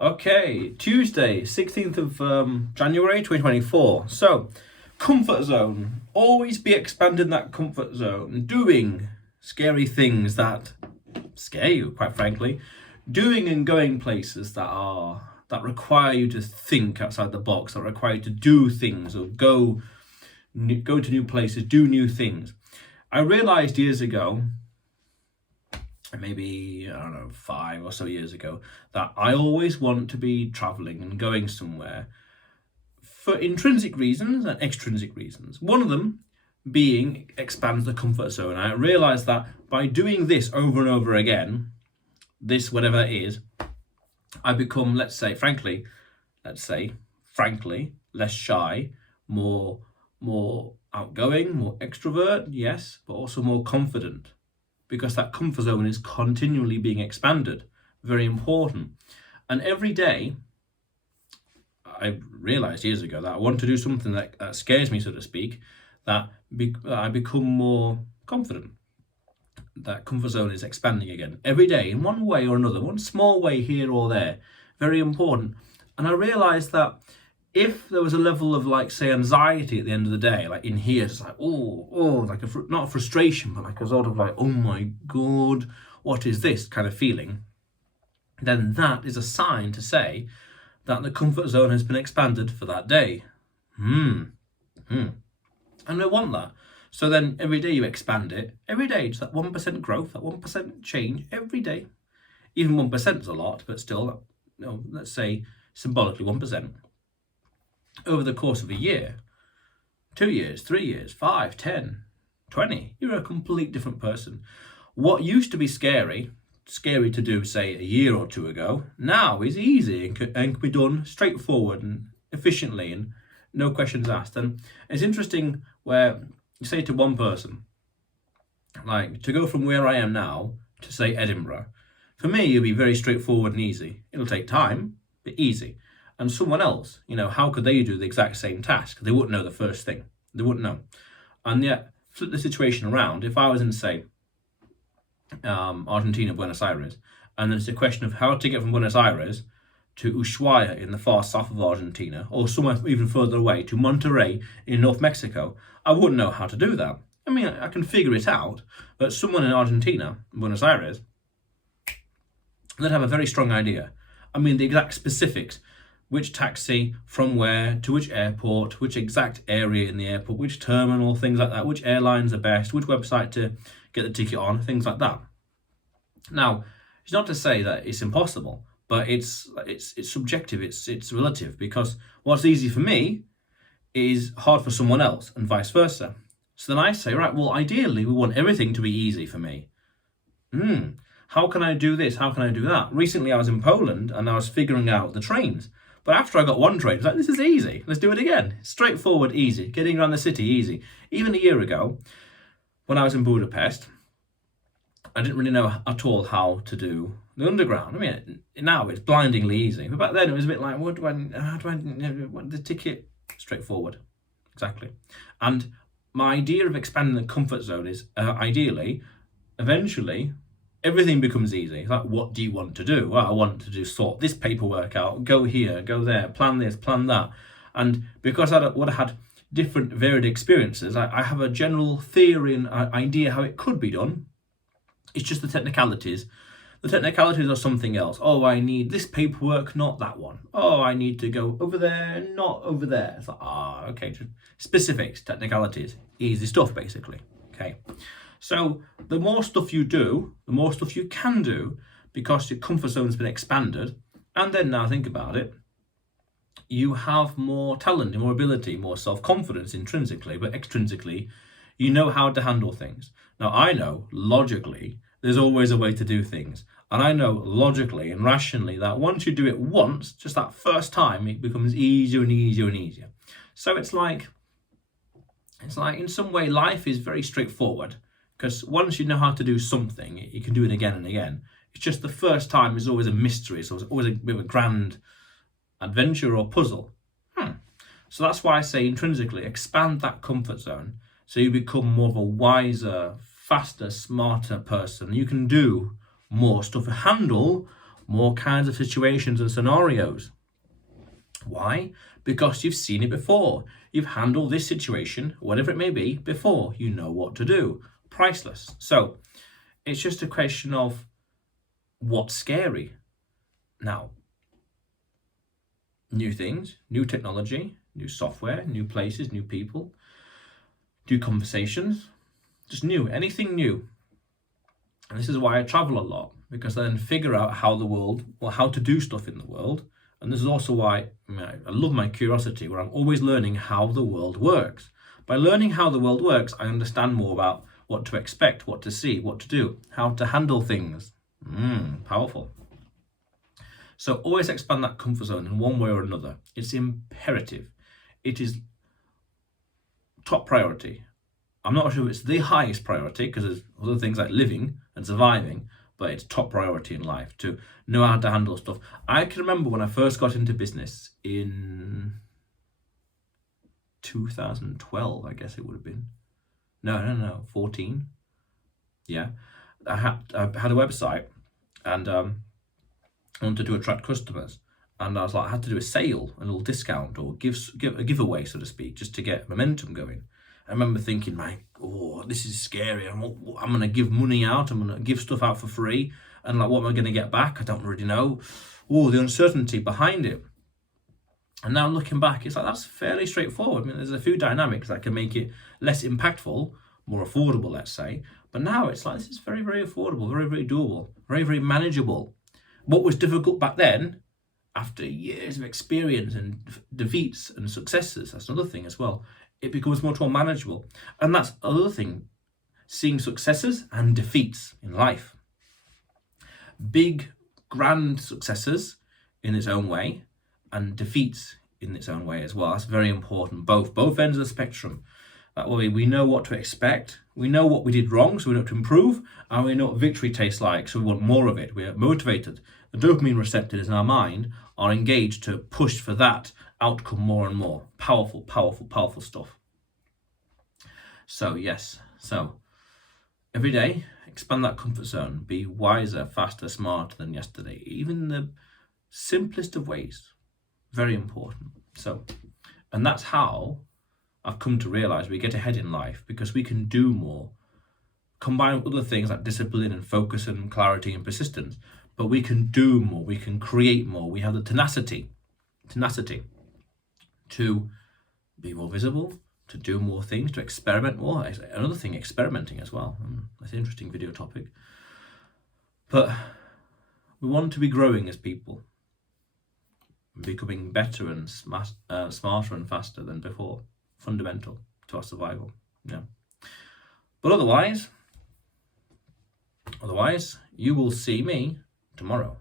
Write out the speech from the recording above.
Okay, Tuesday, 16th of January 2024. So, comfort zone. Always be expanding that comfort zone. Doing scary things that scare you, quite frankly. Doing and going places that require you to think outside the box, that require you to do things or go to new places, do new things. I realized years ago, maybe, I don't know, 5 or so years ago, that I always want to be traveling and going somewhere for intrinsic reasons and extrinsic reasons. One of them being expands the comfort zone. I realized that by doing this over and over again, this whatever it is, I become, let's say frankly, less shy, more outgoing, more extrovert, yes, but also more confident, because that comfort zone is continually being expanded. Very important. And every day, I realized years ago that I want to do something that scares me, so to speak, that I become more confident. That comfort zone is expanding again every day in one way or another, one small way here or there. Very important. And I realized that if there was a level of, like, say, anxiety at the end of the day, like in here, it's like, like not a frustration, but like a sort of like, oh my God, what is this kind of feeling, then that is a sign to say that the comfort zone has been expanded for that day. And I want that. So then every day you expand it, every day, just that 1% growth, that 1% change every day. Even 1% is a lot, but still, let's say symbolically 1%. Over the course of a year, 2 years, 3 years, 5, 10, 20, you're a complete different person. What used to be scary to do, say, a year or two ago, now is easy and can be done straightforward and efficiently and no questions asked. And it's interesting where you say to one person, like, to go from where I am now to, say, Edinburgh, for me, it'll be very straightforward and easy. It'll take time, but easy. And someone else, how could they do the exact same task? They wouldn't know the first thing. They wouldn't know. And yet, flip the situation around. If I was in, say, Argentina, Buenos Aires, and it's a question of how to get from Buenos Aires to Ushuaia in the far south of Argentina, or somewhere even further away to Monterrey in North Mexico, I wouldn't know how to do that. I mean, I can figure it out, but someone in Argentina, Buenos Aires, they'd have a very strong idea. I mean, the exact specifics. Which taxi, from where, to which airport, which exact area in the airport, which terminal, things like that, which airlines are best, which website to get the ticket on, things like that. Now, it's not to say that it's impossible, but it's subjective, it's relative, because what's easy for me is hard for someone else, and vice versa. So then I say, right, well, ideally, we want everything to be easy for me. How can I do this? How can I do that? Recently, I was in Poland, and I was figuring out the trains. But after I got one train, I was like, this is easy. Let's do it again. Straightforward, easy. Getting around the city, easy. Even a year ago, when I was in Budapest, I didn't really know at all how to do the underground. I mean, now it's blindingly easy. But back then, it was a bit like, what the ticket? Straightforward. Exactly. And my idea of expanding the comfort zone is, ideally, eventually, everything becomes easy. Like, what do you want to do? Well, I want to sort this paperwork out, go here, go there, plan this, plan that. And because I would have had different varied experiences, I have a general theory and idea how it could be done. It's just the technicalities. The technicalities are something else. Oh, I need this paperwork, not that one. Oh, I need to go over there, not over there. It's like, okay, just specifics, technicalities, easy stuff, basically. Okay. So the more stuff you do, the more stuff you can do, because your comfort zone has been expanded. And then now think about it, you have more talent, more ability, more self-confidence intrinsically, but extrinsically, you know how to handle things. Now, I know logically there's always a way to do things. And I know logically and rationally that once you do it once, just that first time, it becomes easier and easier and easier. So it's like in some way, life is very straightforward. Because once you know how to do something, you can do it again and again. It's just the first time is always a mystery. So it's always a bit of a grand adventure or puzzle. So that's why I say intrinsically, expand that comfort zone so you become more of a wiser, faster, smarter person. You can do more stuff, handle more kinds of situations and scenarios. Why? Because you've seen it before. You've handled this situation, whatever it may be, before. You know what to do. Priceless. So it's just a question of what's scary. Now, new things, new technology, new software, new places, new people, new conversations, just new, anything new. And this is why I travel a lot, because I then figure out how to do stuff in the world. And this is also why I love my curiosity, where I'm always learning how the world works. By learning how the world works, I understand more about what to expect, what to see, what to do, how to handle things. Powerful. So always expand that comfort zone in one way or another. It's imperative. It is top priority. I'm not sure if it's the highest priority, because there's other things like living and surviving, but it's top priority in life to know how to handle stuff. I can remember when I first got into business in 2012, I guess it would have been. No, 14. Yeah. I had a website, and I wanted to attract customers. And I was like, I had to do a sale, a little discount, or give a giveaway, so to speak, just to get momentum going. I remember thinking, this is scary. I'm going to give money out. I'm going to give stuff out for free. And like, what am I going to get back? I don't really know. The uncertainty behind it. And now looking back, it's like, that's fairly straightforward. I mean, there's a few dynamics that can make it less impactful, more affordable, let's say. But now it's like, this is very, very affordable, very, very doable, very, very manageable. What was difficult back then, after years of experience and defeats and successes, that's another thing as well, it becomes much more manageable. And that's another thing, seeing successes and defeats in life. Big, grand successes in its own way, and defeats in its own way as well. That's very important, both ends of the spectrum. That way we know what to expect, we know what we did wrong, so we know to improve, and we know what victory tastes like, so we want more of it. We're motivated. The dopamine receptors in our mind are engaged to push for that outcome more and more. Powerful, powerful, powerful stuff. So yes, every day, expand that comfort zone. Be wiser, faster, smarter than yesterday. Even the simplest of ways. Very important. And that's how I've come to realize we get ahead in life, because we can do more. Combine with other things like discipline and focus and clarity and persistence, but we can do more, we can create more. We have the tenacity to be more visible, to do more things, to experiment more. Another thing, experimenting as well. That's an interesting video topic. But we want to be growing as people, becoming better and smarter and faster than before. Fundamental to our survival. Yeah. But otherwise, you will see me tomorrow.